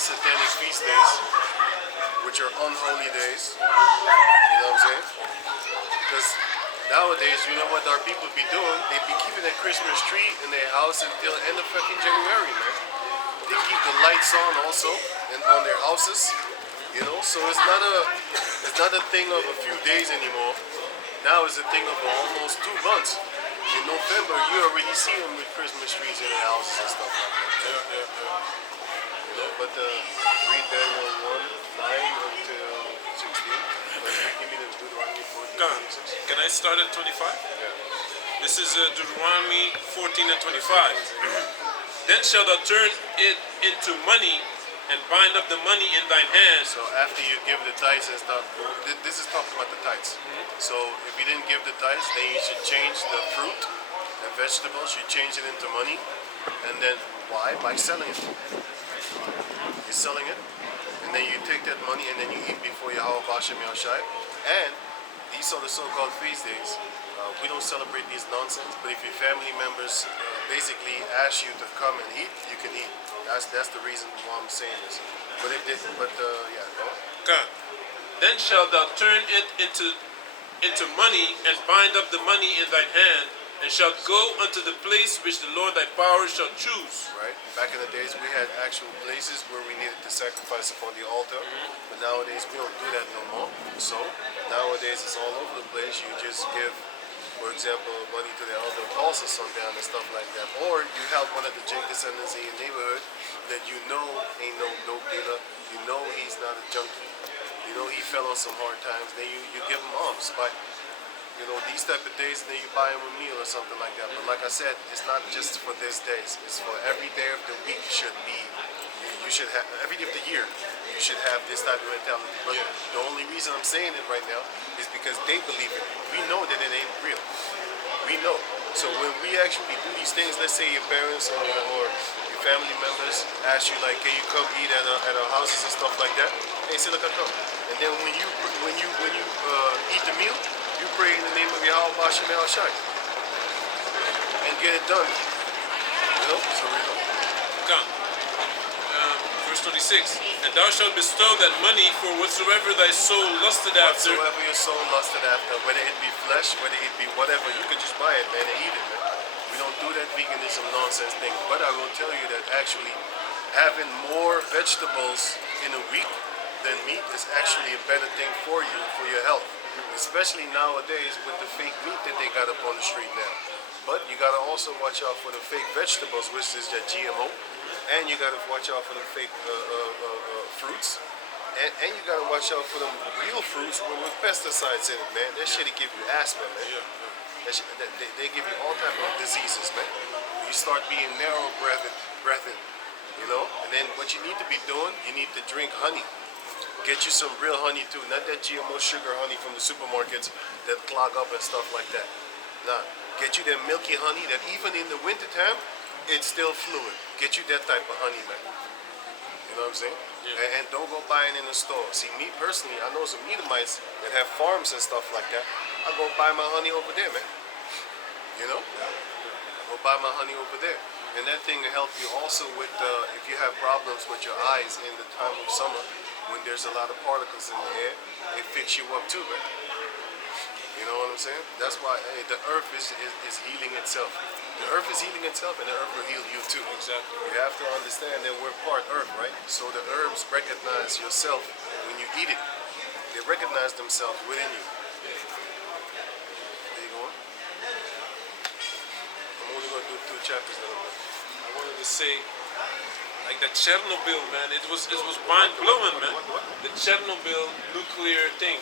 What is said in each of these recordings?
satanic feast days, which are unholy days. You know what I'm saying? Because nowadays, you know what our people be doing? They be keeping a Christmas tree in their house until end of fucking January, man. They keep the lights on also and on their houses. You know, so it's not a thing of a few days anymore. Now it's a thing of almost 2 months. In November, you already see them with Christmas trees in their houses and stuff like that. Yeah. You know, but read Daniel 1:9 until 16. But give me the Deuteronomy 14:26. Can I start at 25? Yeah. This is Deuteronomy 14 and 25. Then shalt thou turn it into money, and bind up the money in thine hands. So after you give the tithes and stuff, this is talking about the tithes. So if you didn't give the tithes, then you should change the fruit and vegetables. You change it into money, and then why? By selling it. You're selling it, and then you take that money and then you eat before Yahweh Bashem Yahushai. And these are the so-called feast days. We don't celebrate these nonsense, but if your family members basically ask you to come and eat, you can eat. That's the reason why I'm saying this. But yeah, go. Okay. Then shalt thou turn it into money, and bind up the money in thine hand, and shalt go unto the place which the Lord thy power shall choose. Right. Back in the days, we had actual places where we needed to sacrifice upon the altar, but nowadays we don't do that no more. So nowadays it's all over the place. You just give, for example, money to the elder calls or something and stuff like that. Or you help one of the Jink descendants in your neighborhood that you know ain't no dope dealer. You know he's not a junkie. You know he fell on some hard times. Then you give him alms. But, you know, these type of days, then you buy him a meal or something like that. But like I said, it's not just for these days. It's for every day of the week should be. You should have, every day of the year, you should have this type of mentality. But the only reason I'm saying it right now is because they believe it. We know that it ain't real. We know. So when we actually do these things, let's say your parents or your family members ask you like, can you come eat at our houses and stuff like that? Hey, say look, I come. And then when you eat the meal, you pray in the name of Yahweh Bashem Yahushai and get it done. You know, so we know. Come. Verse 26. And thou shalt bestow that money for whatsoever thy soul lusted after. Whatsoever your soul lusted after, whether it be flesh, whether it be whatever, you could just buy it, man, and eat it, man. We don't do that veganism nonsense thing. But I will tell you that actually having more vegetables in a week than meat is actually a better thing for you, for your health. Especially nowadays with the fake meat that they got up on the street now. But you gotta also watch out for the fake vegetables, which is the GMO. And you gotta watch out for the fake fruits, and you gotta watch out for the real fruits with pesticides in it, man. That shit'll give you asthma, man. They give you all type of diseases, man. You start being narrow-breathed, you know. And then what you need to be doing, you need to drink honey. Get you some real honey too, not that GMO sugar honey from the supermarkets that clog up and stuff like that. Nah, get you that milky honey that even in the wintertime, it's still fluid. Get you that type of honey, man. You know what I'm saying? Yeah. And don't go buying in the store. See, me personally, I know some Edomites that have farms and stuff like that. I go buy my honey over there, man. You know? Go buy my honey over there. And that thing will help you also with, if you have problems with your eyes in the time of summer, when there's a lot of particles in the air, it fix you up too, man. You know what I'm saying? That's why the earth is healing itself. The earth is healing itself, and the earth will heal you too. Exactly. You have to understand that we're part earth, right? So the herbs recognize yourself when you eat it. They recognize themselves within you. There you go. I'm only going to do 2 chapters now. I wanted to say, like that Chernobyl, man. It was mind blowing, man. The Chernobyl nuclear thing.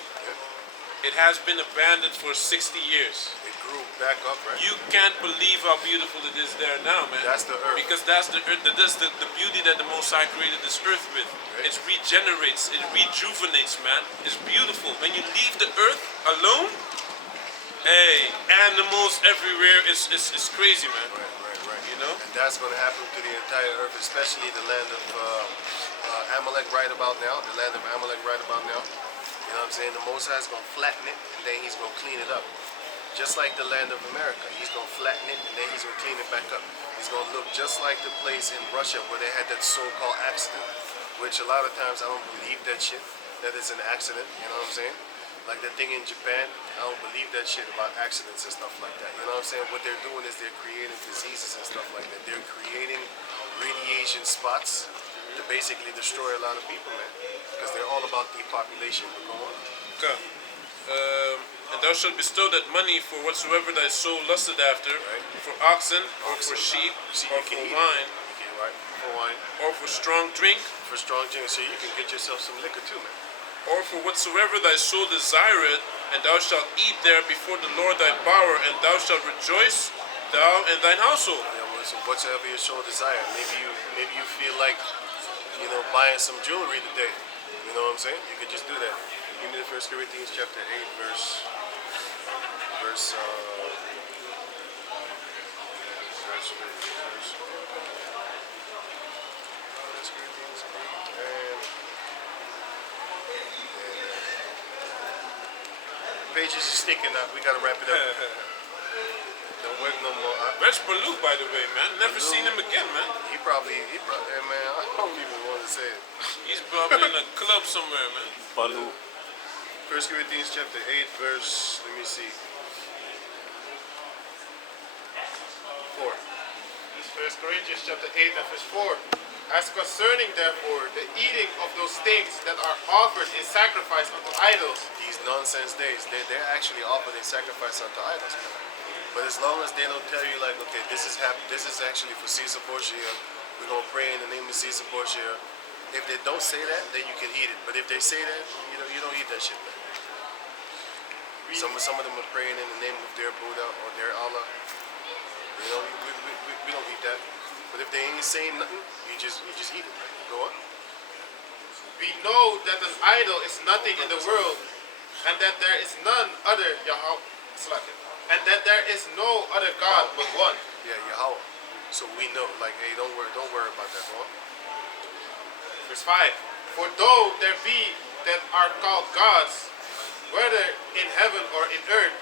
It has been abandoned for 60 years. It grew back up, right? You can't believe how beautiful it is there now, man. That's the earth. Because that's the earth. That's the beauty that the Most High created this earth with. Right. It regenerates. It rejuvenates, man. It's beautiful. When you leave the earth alone, hey, animals everywhere. It's crazy, man. Right. You know? And that's going to happen to the entire earth, especially the land of Amalek right about now. The land of Amalek right about now. You know what I'm saying? The Most High is going to flatten it, and then he's going to clean it up. Just like the land of America. He's going to flatten it, and then he's going to clean it back up. He's going to look just like the place in Russia where they had that so-called accident. which a lot of times I don't believe that shit. That is an accident. You know what I'm saying? Like the thing in Japan, I don't believe that shit about accidents and stuff like that. You know what I'm saying? What they're doing is they're creating diseases and stuff like that. They're creating radiation spots to basically destroy a lot of people, man. Because they're all about depopulation. Go on. Okay. And thou shalt bestow that money for whatsoever thy soul lusted after, Right. for oxen, or for sheep, See, or you can for eat wine, it. Okay, right. For wine, or for strong drink, for strong drink, so you can get yourself some liquor too, man. or for whatsoever thy soul desireth, and thou shalt eat there before the Lord thy power, and thou shalt rejoice, thou and thine household. Yeah, well, so whatsoever your soul desire. Maybe you feel like, buying some jewelry today. You know what I'm saying? You could just do that. Give me the 1 Corinthians chapter 8, verse 1 Corinthians 8 and pages are sticking up. We gotta wrap it up. Don't work no more. Where's Baloo, by the way, man? Never seen him again, man. He probably, hey, man, I don't even want to say it. He's probably in a club somewhere, man. Baloo. 1 Corinthians chapter 8, verse, let me see, 4. This 1 Corinthians chapter 8 and verse 4. As concerning therefore the eating of those things that are offered in sacrifice unto idols, These nonsense days, they're actually offered in sacrifice unto idols, man. But as long as they don't tell you, like, okay, this is actually for Caesar Borgia, we're going to pray in the name of Caesar Borgia. If they don't say that, then you can eat it. But if they say that, you don't eat that shit, man. Some of them are praying in the name of their Buddha or their Allah. We don't eat that. But if they ain't saying nothing, you just eat it, man. Go on. we know that an idol is nothing in the world, and that there is none other Yahweh, and that there is no other God but one. Yeah, Yahweh. So we know, like, hey, don't worry about that, go on. Verse 5. For though there be that are called gods, whether in heaven or in earth,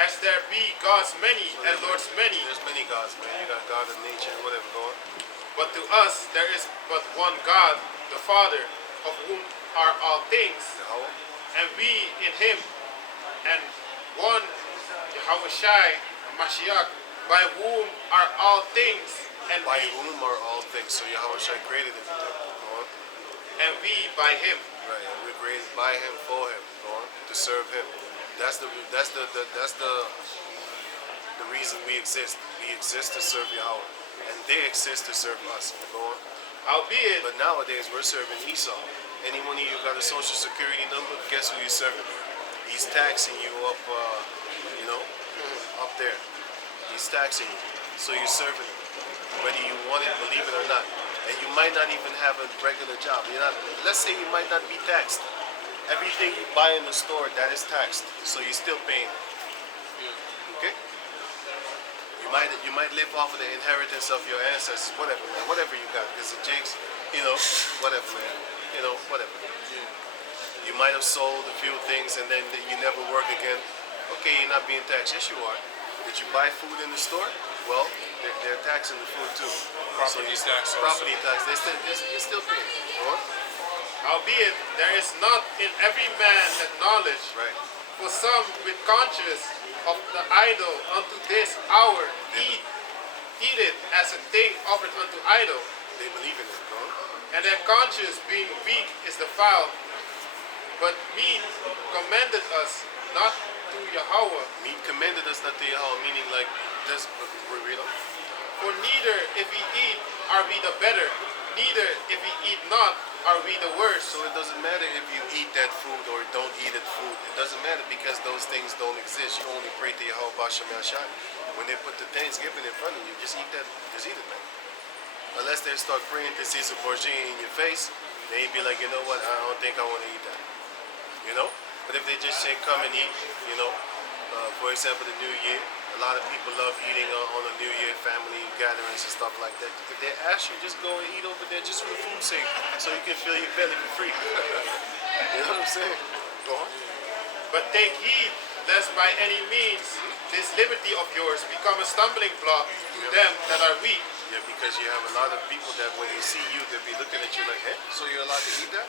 as there be gods many and lords many, There's many gods, man. You got God of nature, whatever, go on. but to us there is but one God, the Father, of whom are all things, Yahweh. and we in him, and one Yahweh Shai, Mashiach, by whom are all things, and By we whom are all things. So Yahweh Shai created everything. Go on. and we by him. Right, and we're created by him, for him, go on, to serve him. That's the reason we exist. We exist to serve Yahweh, and they exist to serve us. Go on. Howbeit, But nowadays we're serving Esau. Any one of you got a social security number? Guess who you're serving? He's taxing you up, up there. He's taxing you, so you're serving him, whether you want it, believe it or not. And you might not even have a regular job. You're not. Let's say you might not be taxed. Everything you buy in the store, that is taxed, so you're still paying. Okay? You might live off of the inheritance of your ancestors, whatever, man, whatever you got. There's a jigs, whatever, man, whatever. You might have sold a few things and then you never work again. Okay, you're not being taxed. Yes, you are. Did you buy food in the store? Well, they're taxing the food too. Property tax also. Property tax. You're still paying. Go on. howbeit there is not in every man that knowledge, Right. for some with conscience of the idol unto this hour eat it as a thing offered unto idol, They believe in it. Go on. and their conscience being weak is defiled. But meat commended us not to Yahweh, Meat commended us not to Yahweh, meaning like this. Read on. for neither if we eat are we the better, neither if we eat not are we the worse. So it doesn't matter if you eat that food or don't eat it food. It doesn't matter because those things don't exist. You only pray to Yahweh Bashem Yashai. When they put the Thanksgiving in front of you, just eat that. Just eat it, man. Unless they start praying to Caesar Borgia in your face, they'd be like, you know what? I don't think I want to eat that. But if they just say come and eat, for example, the New Year, a lot of people love eating on a New Year, family gatherings and stuff like that. If they ask you, just go and eat over there just for the food's sake, so you can fill your belly for free. You know what I'm saying? Go on. But take heed lest by any means this liberty of yours become a stumbling block to them that are weak. Yeah, because you have a lot of people that when they see you, they'll be looking at you like, "Hey, so you're allowed to eat that?"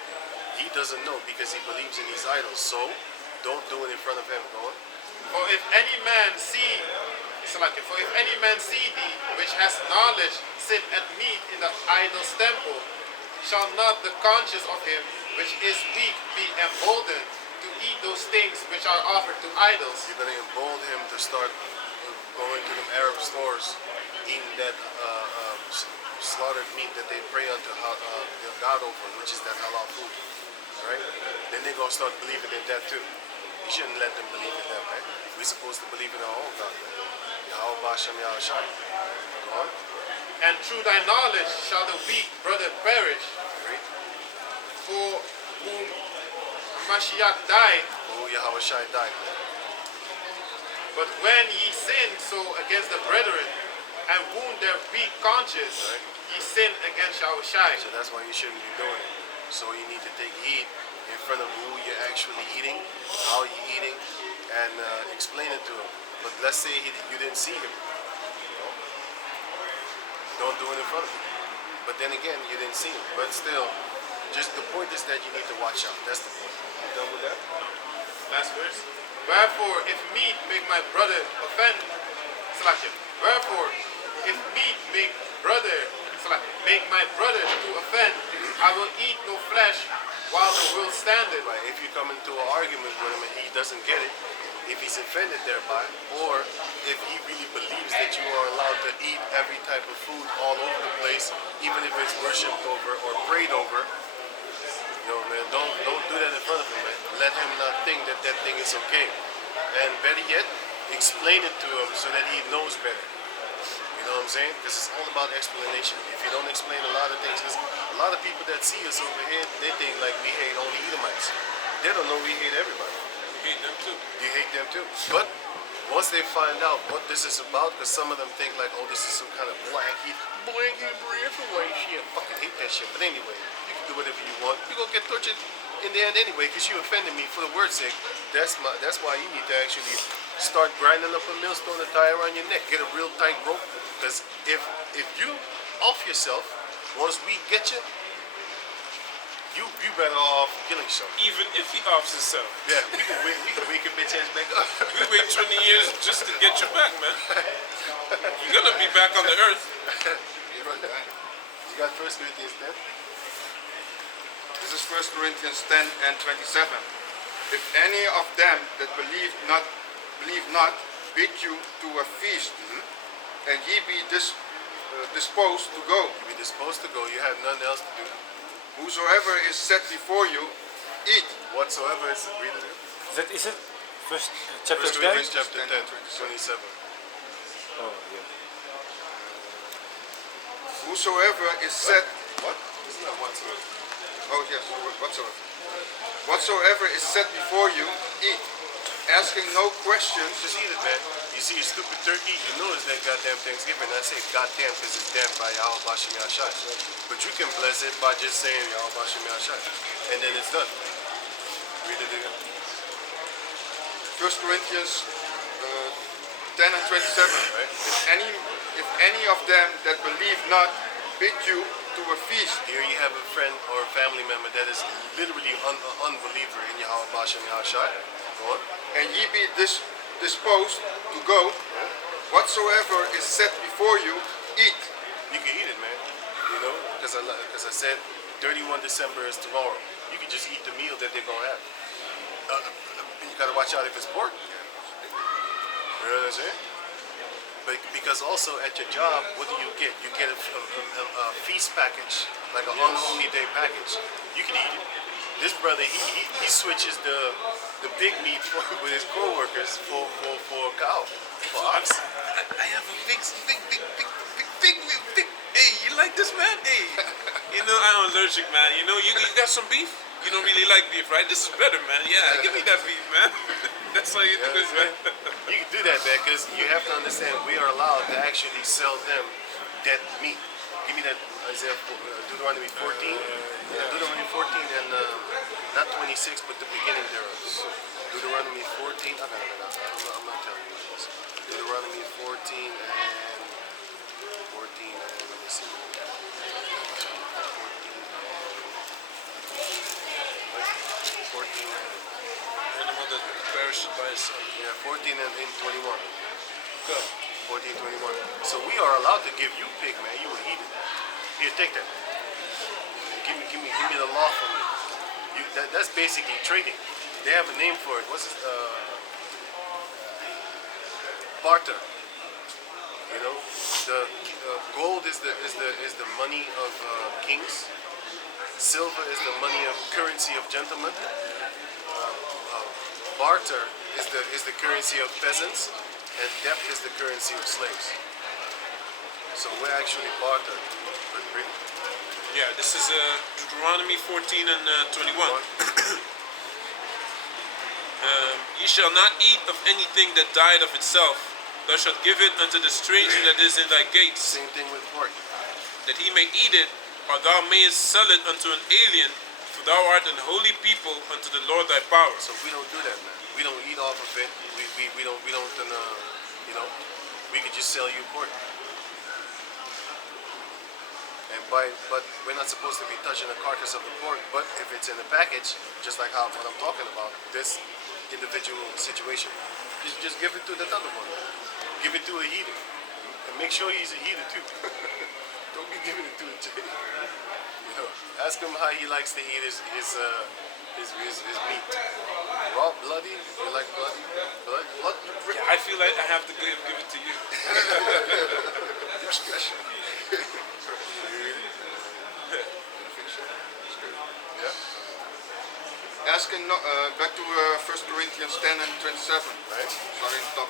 He doesn't know because he believes in these idols. So don't do it in front of him. Go on. For if any man see, for if any man see thee, which has knowledge, sit at meat in the idol's temple, shall not the conscience of him which is weak be emboldened to eat those things which are offered to idols? You're gonna embolden him to start going to the Arab stores, eating that slaughtered meat that they pray unto their God over, which is that halal food, right? Then they're gonna start believing in that too. You shouldn't let them believe in that, man. We're supposed to believe in our own God, man. Yahweh Bashem Yahushai. Go on. And through thy knowledge shall the weak brother perish, Read. for whom Mashiach died. Oh, Yahweh Shai died, man. But when ye sin so against the brethren, and wound their weak conscience, Right. ye sin against Yahushai. So that's why you shouldn't be doing it. So you need to take heed in front of who you're actually eating, how you're eating, and explain it to him. But let's say you didn't see him. Don't do it in front of him. But then again, you didn't see him. But still, just the point is that you need to watch out. That's the point. You done with that? Last verse. Wherefore, if meat make my brother offend, wherefore, if meat make my brother to offend, I will eat no flesh while the will standeth. Right. If you come into an argument with him and he doesn't get it, if he's offended thereby, or if he really believes that you are allowed to eat every type of food all over the place, even if it's worshipped over or prayed over, man, don't do that in front of him, man. Let him not think that that thing is okay. And better yet, explain it to him so that he knows better. You know what I'm saying? Because it's all about explanation. If you don't explain a lot of things, because a lot of people that see us over here, they think like we hate only Edomites. They don't know we hate everybody. You hate them too. You hate them too. But once they find out what this is about, because some of them think like, oh, this is some kind of blanky everywhere shit. I fucking hate that shit. But anyway, you can do whatever you want. You're gonna get tortured in the end anyway, because you offended me for the word's sake. That's why you need to actually start grinding up a millstone to tie around your neck. Get a real tight rope. Because if you off yourself, once we get you, you better off killing yourself. Even if he offs himself. Yeah, we can wake your bitch ass back up. We wait 20 years just to get you back, man. You're gonna be back on the earth. You got 1 Corinthians 10? This is 1 Corinthians 10 and 27. If any of them that believe not bid you to a feast, and ye be disposed to go, You be disposed to go. You have nothing else to do. whosoever is set before you, eat. Whatsoever is read it. Is it? First chapter 1 10? Corinthians chapter 10, 27. Oh, yeah. Whosoever is set, What? Isn't that whatsoever? oh yes, whatsoever. Whatsoever is set before you, eat, asking no questions. Just eat it, man. You see your stupid turkey, you know it's that goddamn Thanksgiving. I say goddamn because it's damned by Yahweh Bashem Yahshai. But you can bless it by just saying Yahweh Bashem Yahshai. And then it's done. Read it again. 1 Corinthians 10 and 27. Right? If any of them that believe not bid you to a feast, Here you have a friend or a family member that is literally an unbeliever in Yahweh Bashem Yahshai. Go on. and ye be disposed to go, whatsoever is set before you, eat. You can eat it, man. You know, because I said 31 December is tomorrow. You can just eat the meal that they're gonna have. You gotta watch out if it's pork. You know what I'm saying? But because also at your job, what do you get? You get a feast package, like an unholy day package. You can eat it. This brother, he switches the pig meat with his co-workers for cow, for ox. I have a big. Hey, you like this, man? Hey, I'm allergic, man. You got some beef? You don't really like beef, right? This is better, man. Yeah, give me that beef, man. That's how you do it, man. You can do that, man, because you have to understand we are allowed to actually sell them that meat. Give me that Deuteronomy 14. Deuteronomy 14 and not 26, but the beginning thereof. Deuteronomy 14. I'm not telling you this. Deuteronomy 14 and 14 and verses by itself. Yeah, 14 and 21. Go. 14, 21. So we are allowed to give you pig, man. You will eat it. Here, take that. Give me the law from you. That's basically trading. They have a name for it. What's it? Barter. You know, the gold is the money of kings. Silver is the money of currency of gentlemen. Barter is the currency of peasants, and debt is the currency of slaves. So we're actually barter. But really, Yeah, this is Deuteronomy 14 and 21. Ye shall not eat of anything that died of itself. Thou shalt give it unto the stranger that is in thy gates, same thing with pork. that he may eat it, or thou mayest sell it unto an alien, for thou art an holy people unto the Lord thy power. So we don't do that, man. We don't eat off of it. We don't you know, we could just sell you pork. But we're not supposed to be touching the carcass of the pork. But if it's in a package, just like what I'm talking about, this individual situation, just give it to the other one. Give it to a heathen, and make sure he's a heathen too. Don't be giving it to a J. You know, ask him how he likes to eat his meat. Raw, bloody. You like bloody? Blood? Yeah, I feel like I have to give it to you. Discussion. Yeah. Asking back to 1 Corinthians 10 and 27. Right. Sorry, stop.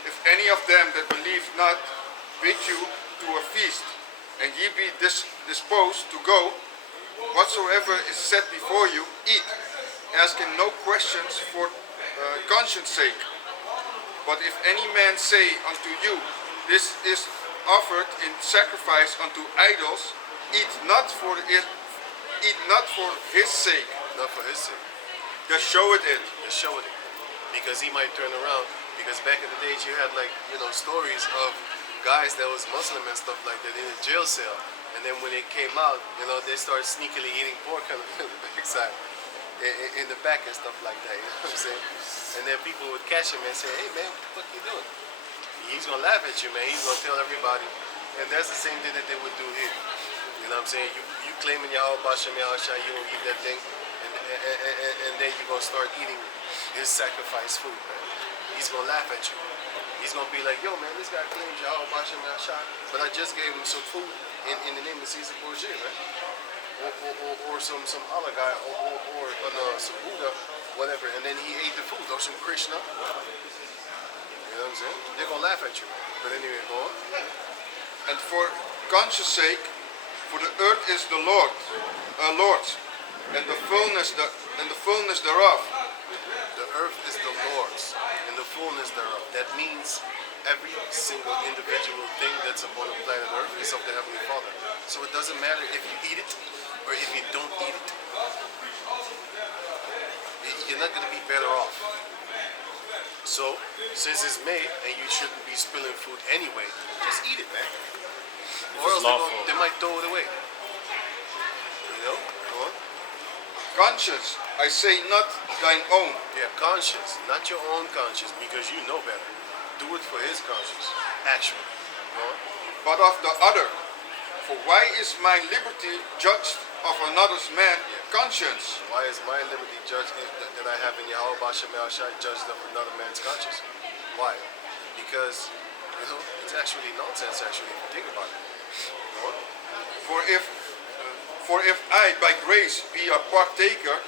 If any of them that believe not bid you to a feast, and ye be disposed to go, whatsoever is set before you, eat, asking no questions for conscience sake. But if any man say unto you, this is offered in sacrifice unto idols, eat not for his sake, Not for his sake. just show it. Just show it. Because he might turn around. Because back in the days you had stories of guys that was Muslim and stuff like that in a jail cell. And then when they came out, they started sneakily eating pork on the backside. In the back and stuff like that, you know what I'm saying? And then people would catch him and say, hey man, what the fuck you doing? He's gonna laugh at you, man. He's gonna tell everybody. And that's the same thing that they would do here. You know what I'm saying? You claiming Yahweh Bashem Yahushua, you don't eat that thing, and then you're gonna start eating his sacrifice food, man. He's gonna laugh at you. He's gonna be like, yo man, this guy claims Yahweh Bashem Yahushua, but I just gave him some food in the name of Caesar Borgia, man. Or some other guy, or some Buddha, whatever, and then he ate the food, or some Krishna. You know what I'm saying? They're gonna laugh at you. But anyway, go on. And for conscience sake, for the earth is the Lord's, and the fullness thereof. The earth is the Lord's, and the fullness thereof. That means every single individual thing that's upon the planet Earth is of the Heavenly Father. So it doesn't matter if you eat it or if you don't eat it. You're not going to be better off. So, since it's made and you shouldn't be spilling food anyway, just eat it, man. Or else they might throw it away. You know? Go on. Conscience, I say not thine own. Yeah, conscience, not your own conscience, because you know better. Do it for his conscience, actually. Go on. But of the other. For why is my liberty judged of another's man conscience? Why is my liberty judged that I have in Yahweh Bashem Yahushua judged of another man's conscience? Why? Because, it's actually nonsense, actually, if you think about it. Go on. For if I by grace be a partaker,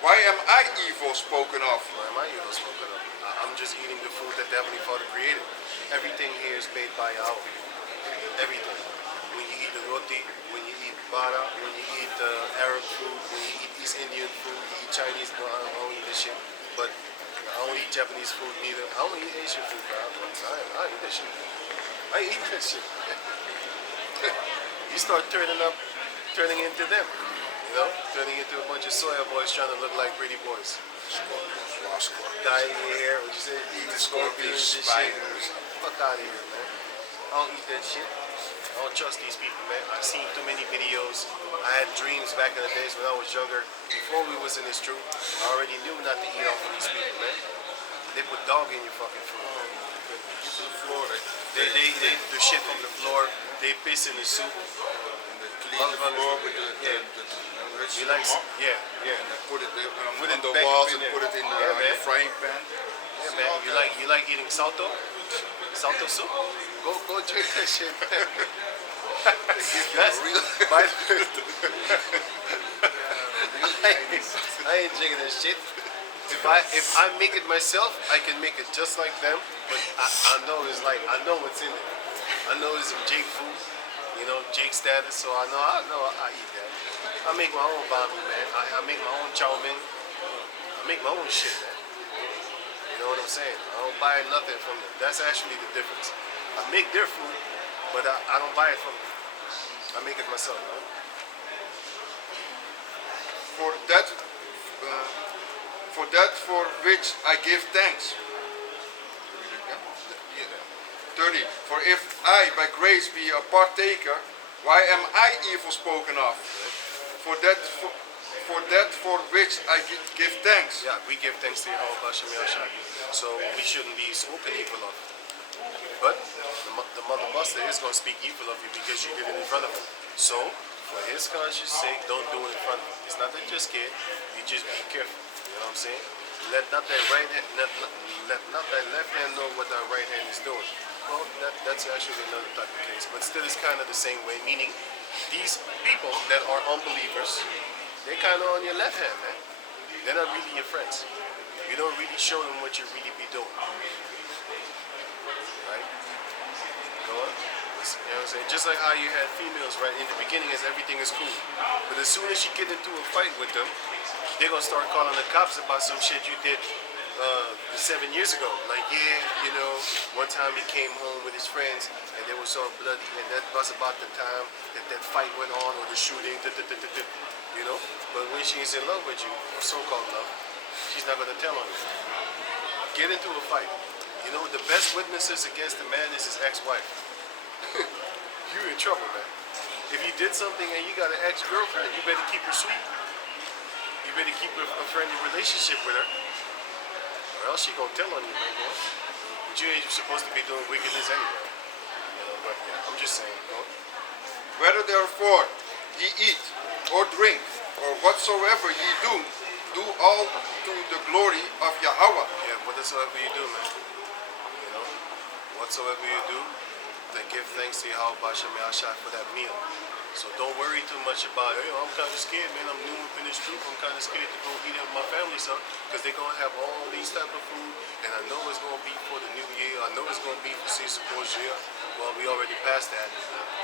why am I evil spoken of? Why am I evil spoken of? I'm just eating the food that the Heavenly Father created. Everything here is made by Yahweh. Everything. When you eat the roti, when you eat bara, when you eat Arab food, when you eat East Indian food, you eat Chinese, no, I don't eat this shit. But I don't eat Japanese food neither. I don't eat Asian food, bro. I eat this shit. I eat that shit. You start turning into them. Turning into a bunch of soya boys trying to look like pretty boys. Dyeing your hair, what you say? Eating scorpions, and shit. spiders. Fuck out of here, man. I don't eat that shit. I don't trust these people, man. I've seen too many videos. I had dreams back in the days when I was younger. Before we was in this truth, I already knew not to eat off of these people, man. They put dog in your fucking food. To the floor, They do shit from the floor. They piss in the soup. and they clean the floor with You like, yeah, yeah. and they put it Put on it the back walls up in and there. put it in the, Yeah, in the man. frying pan. Yeah, man. You like eating salto? Salto soup? Go drink that shit. That's real- my. I ain't drinking that shit. If I make it myself, I can make it just like them. But I know it's like I know what's in it. I know it's some Jake food, you know, Jake status. So I know I eat that. I make my own bami, man. I make my own chow mein. I make my own shit, man. You know what I'm saying? I don't buy nothing from them. That's actually the difference. I make their food, but I don't buy it from them. I make it myself, man. For that for which I give thanks. 30. For if I by grace be a partaker, why am I evil spoken of? For that for which I give thanks. Yeah, we give thanks to Yahweh Hashem Yahshua. So we shouldn't be spoken evil of. But the mother buster is going to speak evil of you because you did it in front of him. So, for his conscience sake, don't do it in front of him. It's not that you're scared, you just be careful. You know what I'm saying? Let not that right hand, let not that left hand know what that right hand is doing. Well, that's actually another type of case. But still, it's kind of the same way, meaning these people that are unbelievers, they're kind of on your left hand, man. They're not really your friends. You don't really show them what you really be doing. Right? Go on. You know what I'm saying? Just like how you had females, right? In the beginning, as everything is cool. But as soon as you get into a fight with them, they're going to start calling the cops about some shit you did 7 years ago. Like, yeah, you know, one time he came home with his friends and they were so bloody, and that was about the time that fight went on, or the shooting, you know? But when she's in love with you, or so-called love, she's not going to tell on you. Get into a fight. You know, the best witnesses against a man is his ex-wife. You're in trouble, man. If you did something and you got an ex-girlfriend, you better keep her sweet. You better keep a friendly relationship with her, or else she gonna tell on you, man. Boy. But you ain't supposed to be doing wickedness anyway. You know, but yeah, I'm just saying, bro. Whether therefore ye eat or drink or whatsoever ye do all to the glory of Yahweh. Yeah, whatsoever you do, man. You know, whatsoever you do, then give thanks to Yahweh Bashem Yahshua for that meal. So don't worry too much about, hey, I'm kind of scared, man. I'm new up in this troop. I'm kind of scared to go eat it with my family, son, because they're going to have all these type of food, and I know it's going to be for the new year. I know it's going to be for Caesar Borgia. Well, we already passed that.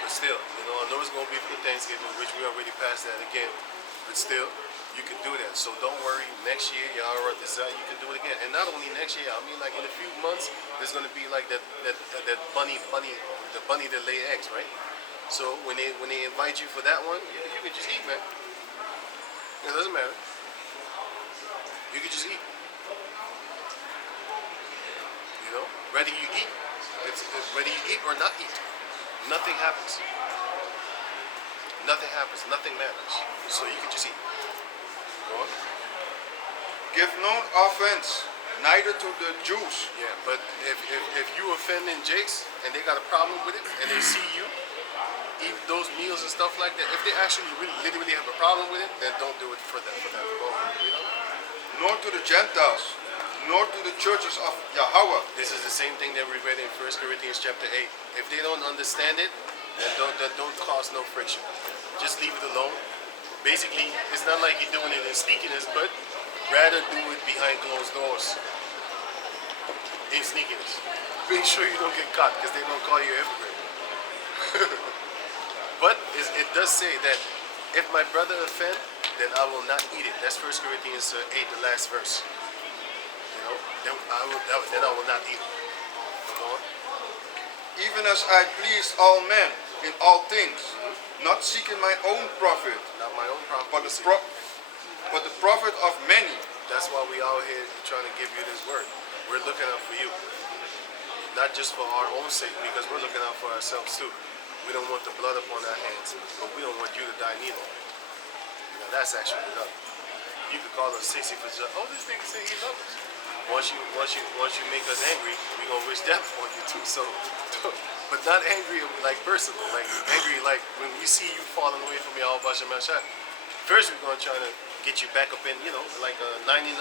But still, you know, I know it's going to be for the Thanksgiving, which we already passed that again. But still, you can do that. So don't worry. Next year, Yahweh Desire, you can do it again. And not only next year, I mean, like in a few months, there's going to be like that bunny, the bunny that lay eggs, right? So when they invite you for that one, you can just eat, man. It doesn't matter. You can just eat. You know, whether you eat, whether you eat or not eat, nothing happens. Nothing happens. Nothing matters. So you can just eat. Go on. Give no offense, neither to the Jews. Yeah, but if you offending Jakes and they got a problem with it and they see you eat those meals and stuff like that, if they actually literally have a problem with it, then don't do it for them. You know? Nor to the Gentiles, nor to the churches of Yahweh. This is the same thing that we read in 1 Corinthians chapter 8. If they don't understand it, then don't cause no friction. Just leave it alone. Basically, it's not like you're doing it in sneakiness, but rather do it behind closed doors. In sneakiness. Make sure you don't get caught, because they're going to call you a hypocrite. But it does say that if my brother offend, then I will not eat it. That's 1 Corinthians 8, the last verse. You know, then I will not eat it. Go on. Even as I please all men in all things, not seeking my own profit, Not my own problem. but the profit of many. That's why we out here trying to give you this word. We're looking out for you. not just for our own sake, because we're looking out for ourselves too. We don't want the blood upon our hands, but we don't want you to die neither. Now that's actually love. You could call us 60 for just, oh, this nigga say he loves us. Once you make us angry, we gonna wish death on you too. So, but not angry like personal, like angry like when we see you falling away from your Al-Bashar Mashad. First, we're gonna try to get you back up in, like a 99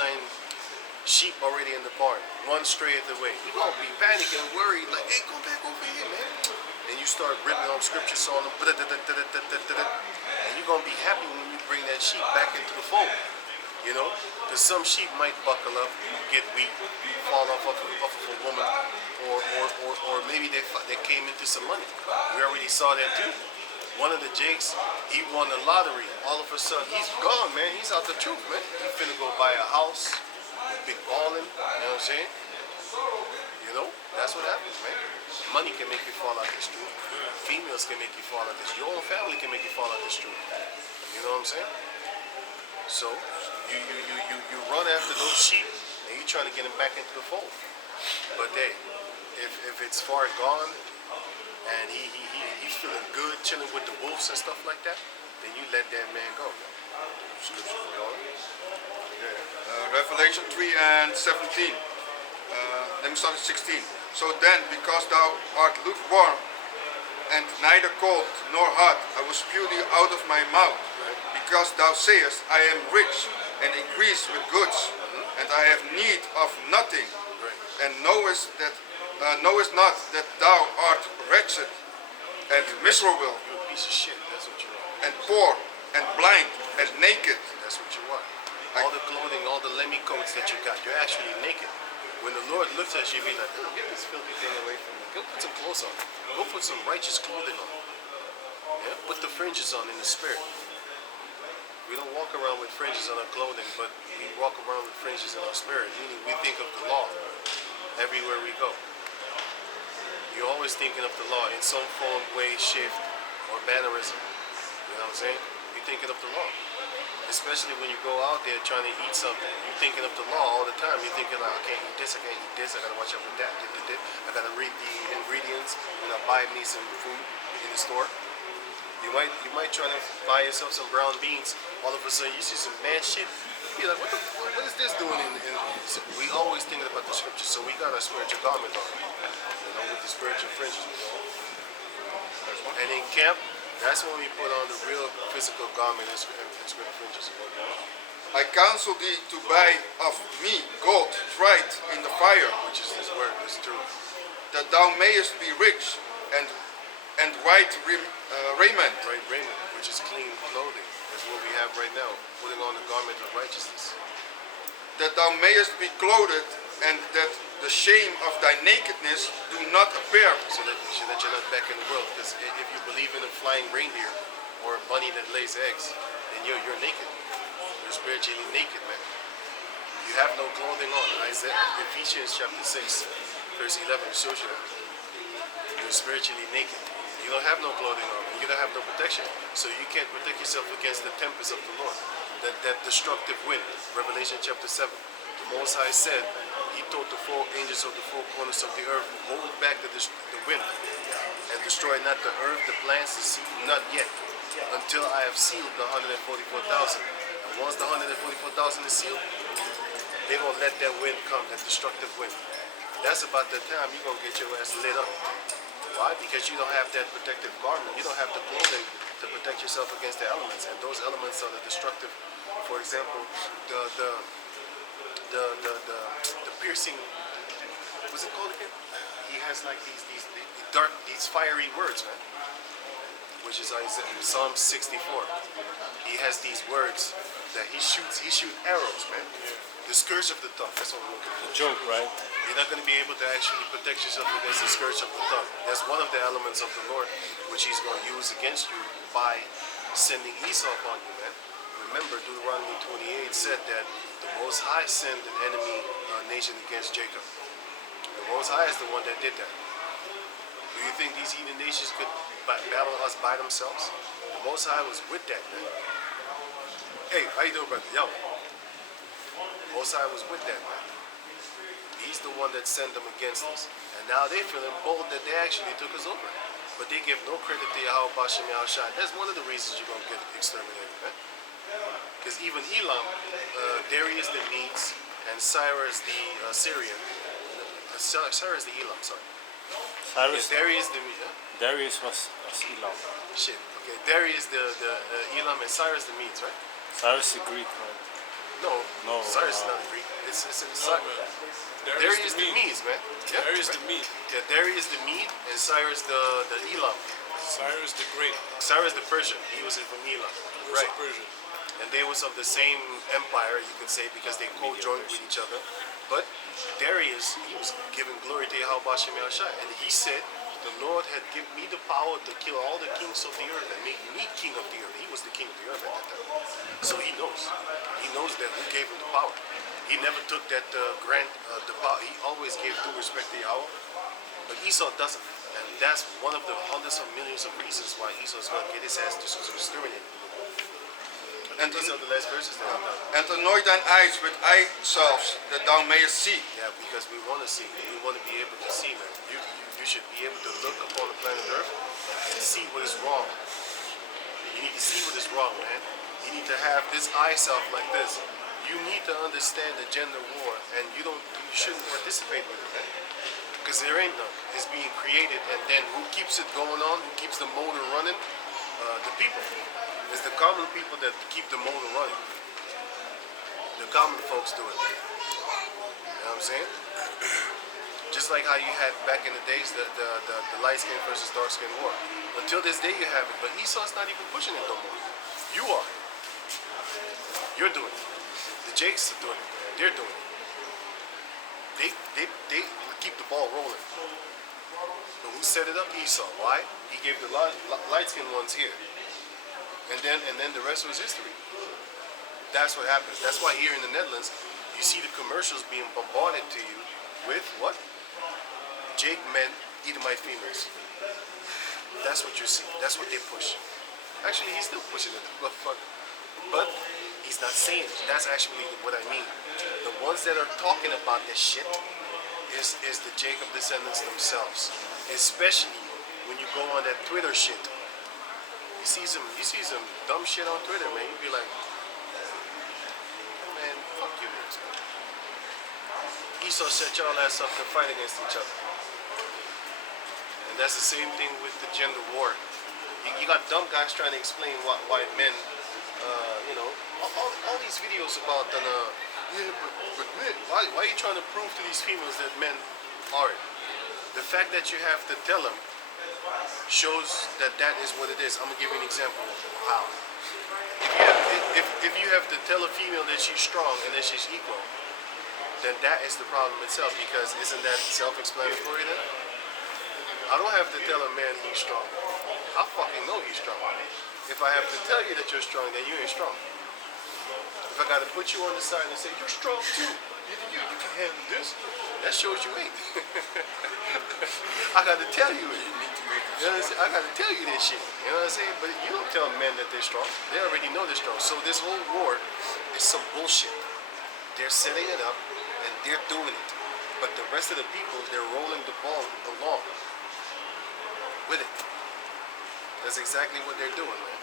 sheep already in the barn, one stray at the way. You're gonna be panicking, worried, like, hey, go back over here, man. And you start ripping off scriptures on them, and you're gonna be happy when you bring that sheep back into the fold. Because some sheep might buckle up, get weak, fall off of a woman, or maybe they came into some money. We already saw that too. One of the Jakes, he won the lottery. All of a sudden, he's gone, man. He's out the truth, man. He finna go buy a house, big ballin', you know what I'm saying? That's what happens, man. Money can make you fall out this truth. Females can make you fall out this truth. Your own family can make you fall out this truth. You know what I'm saying? So, you run after those sheep, and you're trying to get them back into the fold. But hey, if it's far gone, and he's feeling good, chilling with the wolves and stuff like that, then you let that man go. Revelation 3 and 17. Let me start at 16. So then, because thou art lukewarm, and neither cold nor hot, I will spew thee out of my mouth. Because thou sayest, I am rich, and increase with goods, and I have need of nothing, and knowest not that thou art wretched, and miserable, You're a piece of shit. That's what you are. and poor, and blind, and naked. That's what you are. All the clothing, all the lemmy coats that you got, you're actually naked. When the Lord looks at you, he'll be like, oh, get this filthy thing away from me. Go put some clothes on. Go put some righteous clothing on. Yeah? Put the fringes on in the spirit. We don't walk around with fringes on our clothing, but we walk around with fringes in our spirit, meaning we think of the law everywhere we go. You're always thinking of the law in some form, way, shift, or mannerism. You know what I'm saying? You're thinking of the law. Especially when you go out there trying to eat something. You're thinking of the law all the time. You're thinking like, I can't eat this, I can't eat this, I gotta watch out for that, I gotta read the ingredients when I buy me some food in the store. You might try to buy yourself some brown beans. All of a sudden, you see some bad shit. You're like, what is this doing? So we always thinking about the scriptures, so we got our spiritual garment on, with the spiritual fringes. And in camp, that's when we put on the real physical garment and scriptural fringes. I counsel thee to buy of me gold tried in the fire, Which is this word, this truth. that thou mayest be rich, and white raiment, Right raiment, which is clean clothing. That's what we have right now, putting on the garment of righteousness. that thou mayest be clothed, and that the shame of thy nakedness do not appear. So that you're not back in the world. Because if you believe in a flying reindeer or a bunny that lays eggs, then you're naked. You're spiritually naked, man. You have no clothing on. Ephesians chapter 6, verse 11 shows you that. You're spiritually naked. You don't have no clothing on. You don't have no protection. So you can't protect yourself against the tempest of the Lord. That destructive wind. Revelation chapter 7. The Most High said, he told the four angels of the four corners of the earth, hold back the wind, and destroy not the earth, the plants, the sea, not yet, until I have sealed the 144,000. And once the 144,000 is sealed, they're going to let that wind come, that destructive wind. That's about the time you're going to get your ass lit up. Why? Because you don't have that protective garment. You don't have the clothing to protect yourself against the elements. And those elements are the destructive. For example, the piercing, what's it called again? He has like these dark, these fiery words, man. Which is Psalm 64. He has these words that he shoots arrows, man. The scourge of the tongue. That's what we're looking for. Joke, right? You're not going to be able to actually protect yourself against the scourge of the tongue. That's one of the elements of the Lord which he's going to use against you by sending Esau upon you, man. Remember, Deuteronomy 28 said that the Most High sent an enemy nation against Jacob. The Most High is the one that did that. Do you think these heathen nations could battle us by themselves? The Most High was with that, man. Hey, how you doing, brother? Yo. Most High was with that, man. He he's the one that sent them against us. And now they feeling bold that they actually took us over. But they give no credit to Yahweh Bashem Yahushai. That's one of the reasons you're going to get exterminated, man. Because even Elam, Darius the Medes, and Cyrus the Syrian, Cyrus the Elam, sorry. Cyrus, Darius the Darius was Elam. shit. Okay, Darius the Elam and Cyrus the Medes, right? Cyrus the Greek, right? No, Cyrus is not Greek. It's No, man. Darius the Medes, man. Yeah, Darius right. the Mede. Yeah, Darius the Mede and Cyrus the Elam. Cyrus the Great. Cyrus the Persian. He was from Elam. He was Right. a Persian. And they was of the same empire, you could say, because they co-joined with each other. But Darius, he was giving glory to Yahweh Bashem Yahushai. And he said, the Lord had given me the power to kill all the kings of the earth and make me king of the earth. He was the king of the earth at that time. So he knows. He knows that who gave him the power. He never took that grant, the power. He always gave due respect to Yahweh. But Esau doesn't. And that's one of the hundreds of millions of reasons why Esau is going to get his ass discriminated. And, These are the last verses that I'm done. and anoint thine eyes with eye salves, that thou mayest see. Yeah, because we want to see. We want to be able to see, man. You should be able to look upon the planet Earth and see what is wrong. You need to see what is wrong, man. You need to have this eye self like this. You need to understand the gender war, and you shouldn't participate with it, man. Because there ain't none. It's being created, and then who keeps it going on? Who keeps the motor running? The people. It's the common people that keep the motor running. The common folks do it. You know what I'm saying? Just like how you had back in the days the light skin versus dark skin war. Until this day you have it, but Esau's not even pushing it no more. You are. You're doing it. The Jakes are doing it. They're doing it. They keep the ball rolling. But who set it up? Esau. Why? He gave the light skinned ones here. And then the rest was history. That's what happens. That's why here in the Netherlands, you see the commercials being bombarded to you with what? Jake men, Edomite females. That's what you see. That's what they push. Actually, he's still pushing it, motherfucker. But he's not saying it. That's actually what I mean. The ones that are talking about this shit is the Jacob descendants themselves. Especially when you go on that Twitter shit. You see some dumb shit on Twitter, man. You be like, man, fuck you, man. Esau set y'all ass up to fight against each other. And that's the same thing with the gender war. You got dumb guys trying to explain why men, all these videos about, but men, why are you trying to prove to these females that men aren't? The fact that you have to tell them shows that is what it is. I'm gonna give you an example of how. If you have to tell a female that she's strong and that she's equal, then that is the problem itself, because isn't that self-explanatory then? I don't have to tell a man he's strong. I fucking know he's strong. If I have to tell you that you're strong, then you ain't strong. If I gotta put you on the side and say, you're strong too, you can handle this, that shows you ain't. I gotta tell you it. You know what I'm saying? I gotta tell you this shit. You know what I'm saying? But you don't tell men that they're strong. They already know they're strong. So this whole war is some bullshit. They're setting it up and they're doing it. But the rest of the people, they're rolling the ball along with it. That's exactly what they're doing, man.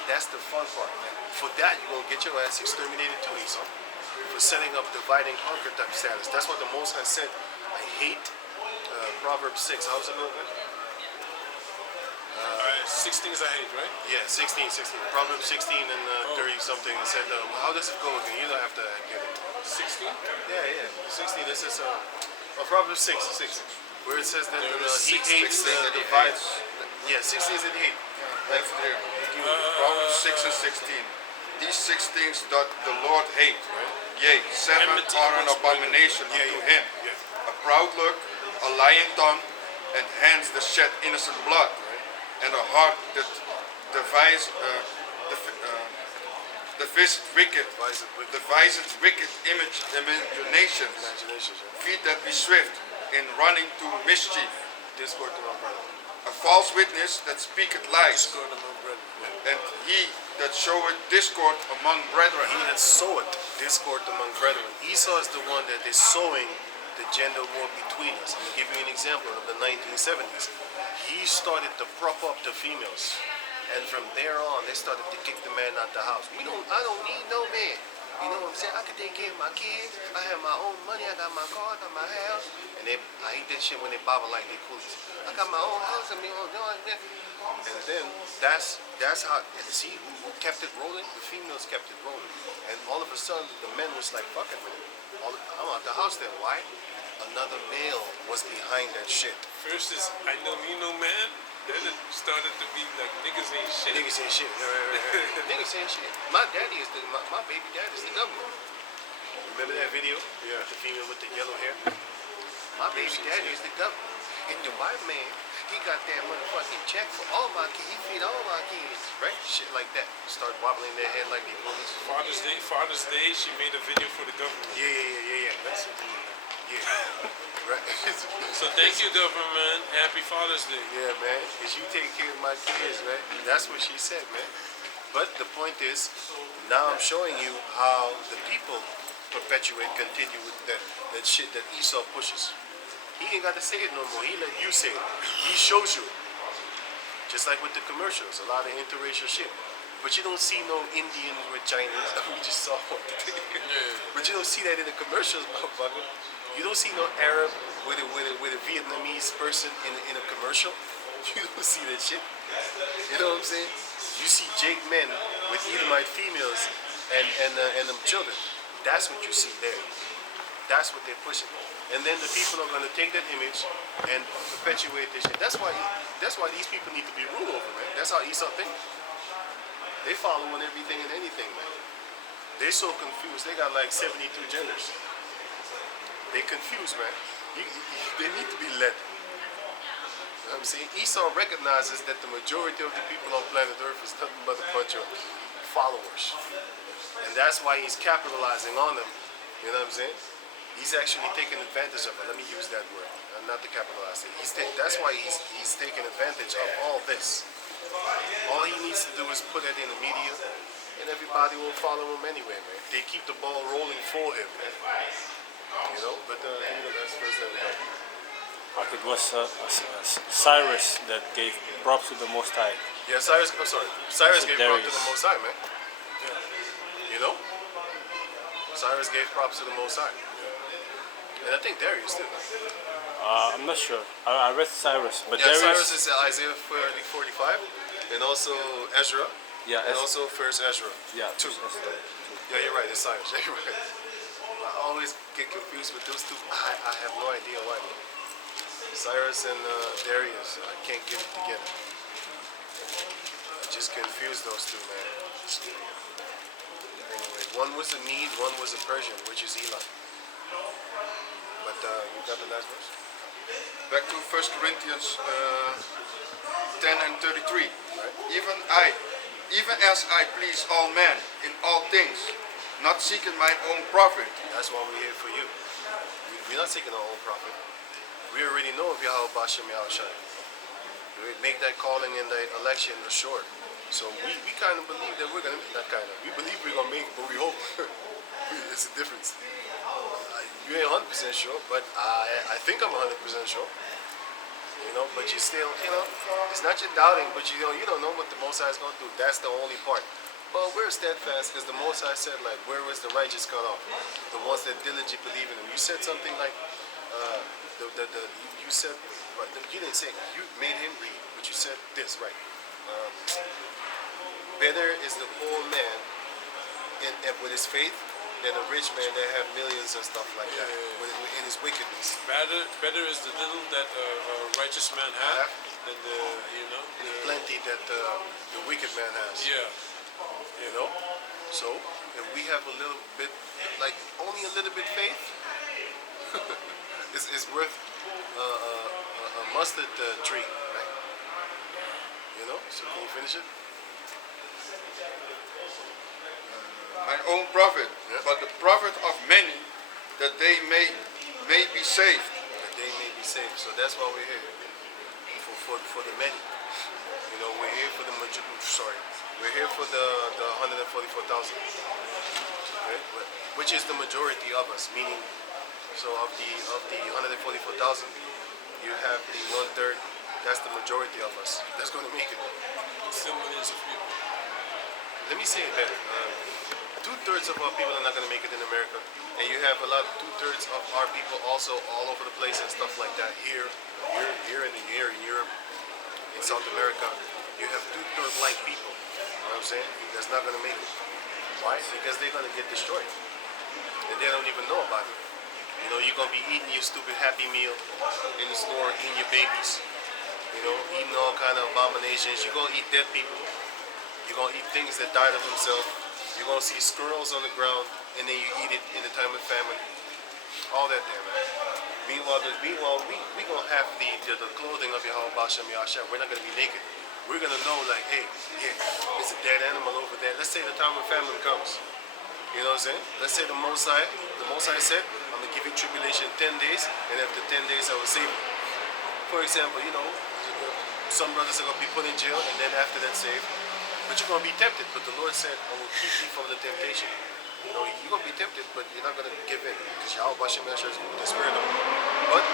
And that's the fun part, man. For that, you're gonna get your ass exterminated too, Esau. For setting up divide and conquer type status. That's what the Most High said. I hate Proverbs 6. How's it going, man? 6 things I hate, right? Yeah, 16. Proverbs 16 and 30 something. It said, how does it go again? You don't have to get it. 16? Yeah. 16. This is Proverbs 6, where it says that he hates the divide. Yeah, 16 is that he hates. That's there. Proverbs 6 and 16. These 6 things doth the Lord hate. Yea, 7 Enmity are an amongst abomination brethren. unto Yeah. him. A proud look, a lying tongue, and hands that shed innocent blood, and a heart that deviseth wicked imaginations, Imaginations, yeah. feet that be swift in running to mischief, Discord to my brother. a false witness that speaketh lies, Discord among brethren. and he that showeth discord among brethren. He that soweth discord among brethren. Esau is the one that is sowing the the gender war between us. I'm gonna give you an example of the 1970s. He started to prop up the females, and from there on, they started to kick the man out the house. I don't need no man. You know what I'm saying? I can take care of my kids. I have my own money. I got my car. I got my house. And I hate that shit when they bobble like they coolies. I got my own house. I mean, and then that's how. See who kept it rolling? The females kept it rolling. And all of a sudden, the men was like, "Fuck it, man. I'm out the house then." Why? Another male was behind that shit. First is I don't need no man. Then it started to be like niggas ain't shit. Niggas ain't shit. Right. Niggas ain't shit. My baby dad is the government. Remember that video? Yeah. The female with the yellow hair? My baby daddy is the government. And the white man, he got that motherfucking check for all my kids. He feed all my kids. Right? Shit like that. Start wobbling their head like they police. Father's Day, she made a video for the government. Yeah. That's it. Yeah. Right. So thank you, government. Happy Father's Day. Yeah, man. Because you take care of my kids, right? That's what she said, man. But the point is, now I'm showing you how the people continue with that shit that Esau pushes. He ain't got to say it no more. He let you say it. He shows you. Just like with the commercials, a lot of interracial shit. But you don't see no Indians with Chinese. We just saw one. But you don't see that in the commercials, motherfucker. You don't see no Arab with a Vietnamese person in a commercial. You don't see that shit. You know what I'm saying? You see Jake men with Edomite females and them children. That's what you see there. That's what they're pushing. And then the people are going to take that image and perpetuate this shit. That's why these people need to be ruled over, man. That's how Esau think. They following everything and anything, man. They're so confused. They got like 72 genders. They confused, man. They need to be led. You know what I'm saying? Esau recognizes that the majority of the people on planet Earth is nothing but a bunch of followers. And that's why he's capitalizing on them. You know what I'm saying? He's actually taking advantage of it. Let me use that word. Not to capitalize it. That's why he's taking advantage of all this. All he needs to do is put it in the media, and everybody will follow him anyway, man. They keep the ball rolling for him, man. You know, but that's first that we go. Like it was Cyrus that gave props to the Most High. Yeah, Cyrus gave props to the Darius. Most High, man. You know? Cyrus gave props to the Most High. And I think Darius too. I'm not sure. I read Cyrus, but Yeah, Darius. Cyrus is Isaiah 45, and also Ezra, Yeah, and also First Ezra. yeah, 2. that's the- Yeah, you're right, it's Cyrus. Yeah, you're right. I always get confused with those two. I have no idea why. Cyrus and Darius, I can't get it together. I just confuse those two, man. Anyway, one was a Mede, one was a Persian, which is Eli. But you got the last verse? Back to 1 Corinthians 10 and 33. Right. Even as I please all men in all things, not seeking my own profit. That's why we're here for you. We're not seeking our own profit. We already know of Yahweh Bashem Yahushai. We make that calling in the election assured. So we kind of believe that we're going to make that kind of. We believe we're going to make it, but we hope. It's a difference. You ain't 100% sure, but I think I'm 100% sure. You know, but you still, you know, it's not your doubting, but you don't know what the Most High is going to do. That's the only part. But we're steadfast because the Most High said, like, where was the righteous cut off? The ones that diligently believe in Him. You said something like, you said, you didn't say, you made him read, but you said this, right? Better is the poor man with his faith than a rich man that have millions and stuff like that in his wickedness. Better is the little that a righteous man has than the plenty that the wicked man has. Yeah. You know? So if we have a little bit, like only a little bit faith, it's worth a mustard tree, right? You know? So can you finish it? My own profit, but the profit of many, that they may be saved. That they may be saved. So that's why we're here. For the many. You know, we're here for the we're here for the 144,000. Okay? Which is the majority of us, meaning So of the 144,000, you have the 1/3. That's the majority of us that's going to make it. Still millions of people. Let me say it better. 2/3 of our people are not going to make it in America, and you have a lot. 2/3 of our people also all over the place and stuff like that. Here in Europe, in South America, you have 2/3 like people. You know what I'm saying? That's not going to make it. Why? Because they're going to get destroyed, and they don't even know about it. You know, you're going to be eating your stupid Happy Meal in the store, eating your babies. You know, eating all kind of abominations. You're going to eat dead people. You're going to eat things that died of themselves. You're going to see squirrels on the ground, and then you eat it in the time of famine. All that there, man. Meanwhile, we going to have the clothing of Yahweh Bashem Yahshua. We're not going to be naked. We're going to know, like, hey, yeah, it's a dead animal over there. Let's say the time of famine comes. You know what I'm saying? Let's say the Most High said, I'm going to give you tribulation 10 days, and after 10 days I will save you. For example, you know, some brothers are going to be put in jail, and then after that saved. But you're going to be tempted. But the Lord said, I will keep you from the temptation. You know, you're going to be tempted, but you're not going to give in. Because Yahweh Bashem Yahshua is the spirit of it. But,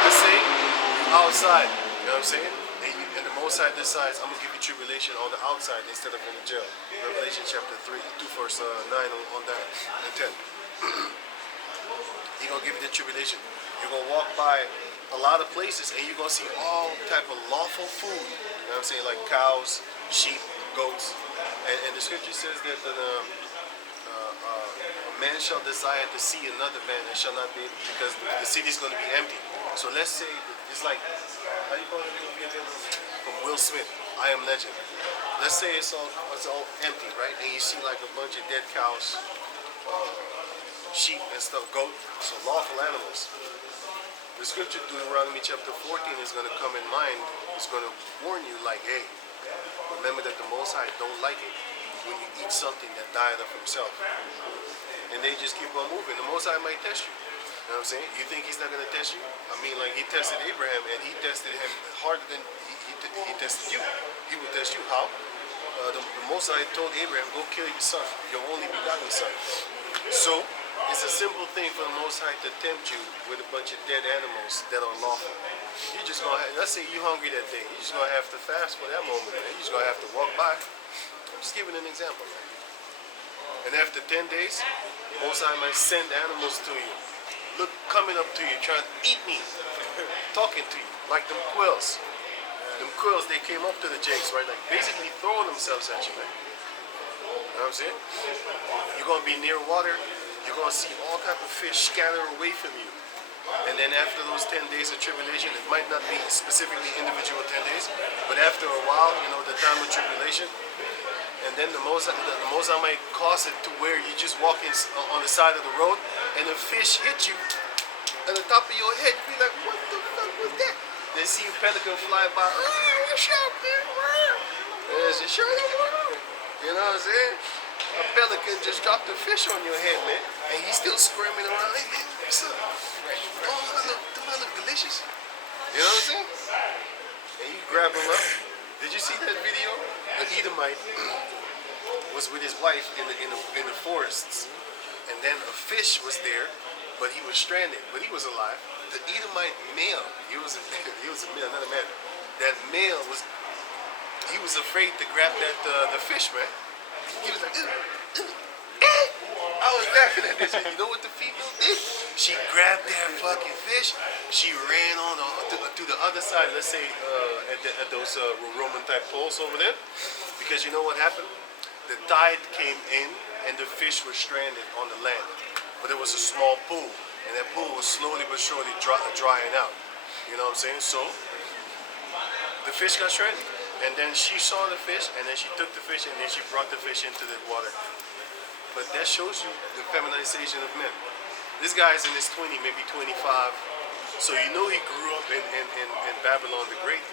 let's say, you're outside. You know what I'm saying? And the Most High decides, I'm going to give you tribulation on the outside instead of in the jail. Revelation chapter 3, 2 verse 9 on that, and 10. He's going to give you the tribulation. You're going to walk by a lot of places, and you're going to see all type of lawful food. You know what I'm saying? Like cows, sheep, goats. And the scripture says that a man shall desire to see another man and shall not be able, because the city is going to be empty. So let's say it's like, how do you call it from Will Smith, I Am Legend. Let's say it's all empty, right? And you see like a bunch of dead cows, sheep and stuff, goat, so lawful animals. The scripture, Deuteronomy chapter 14, is going to come in mind. It's going to warn you, like, hey, remember that the Most High don't like it when you eat something that died of himself. And they just keep on moving. The Most High might test you. You know what I'm saying? You think he's not going to test you? I mean, like, he tested Abraham, and he tested him harder than he tested you. He will test you. How? The Most High told Abraham, go kill your son, your only begotten son. So, it's a simple thing for the Most High to tempt you with a bunch of dead animals that are lawful. You just gonna have, let's say you're hungry that day, you're just gonna have to fast for that moment, man. You're just gonna have to walk by. I'm just giving an example, man. And after 10 days, the Most High might send animals to you. Look, coming up to you, trying to eat me, talking to you, like them quails. Them quails, they came up to the jakes, right? Like basically throwing themselves at you, man. You know what I'm saying? You're gonna be near water. You're going to see all type of fish scatter away from you. And then after those 10 days of tribulation, it might not be specifically individual 10 days, but after a while, you know, the time of tribulation, and then the Most High might cause it to where you just walk in on the side of the road, and a fish hit you at the top of your head. You be like, what the fuck was that? Then see a pelican fly by. What's up, man? There's a shark. You know what I'm saying? A pelican just dropped a fish on your head, man, and he's still screaming around. Hey, man, what's up? Don't I look delicious? You know what I'm saying? And you grab him up. Did you see that video? The Edomite was with his wife in the forests, and then a fish was there, but he was stranded, but he was alive. The Edomite male, he was a male, not a man. That male he was afraid to grab the fish, man. He was like, I was laughing at this. You know what the female did? She grabbed that fucking fish. She ran on to the other side, let's say at those Roman type poles over there. Because you know what happened? The tide came in and the fish were stranded on the land. But there was a small pool. And that pool was slowly but surely drying out. You know what I'm saying? So, the fish got stranded. And then she saw the fish, and then she took the fish, and then she brought the fish into the water. But that shows you the feminization of men. This guy's in his 20, maybe 25. So you know he grew up in Babylon the Great.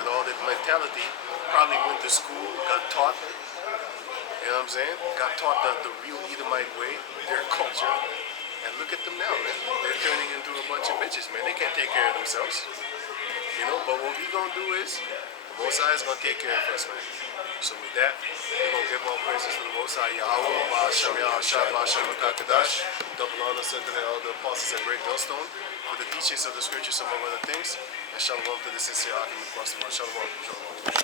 With all that mentality. Probably went to school, got taught. You know what I'm saying? Got taught the real Edomite way, their culture. And look at them now, man. They're turning into a bunch of bitches, man. They can't take care of themselves. You know, but what we gonna do is, Most High is going to take care of us, man. So with that, we're going to give all praises to the Most High, Yahweh, Ba'ashem, Yahshua, Ba'ashem, Kadash. Double honor said to all the apostles at Great Millstone for the teachings of the scriptures, among other things. And shalom to the sincere Akim across the world. Shalom. Shalom.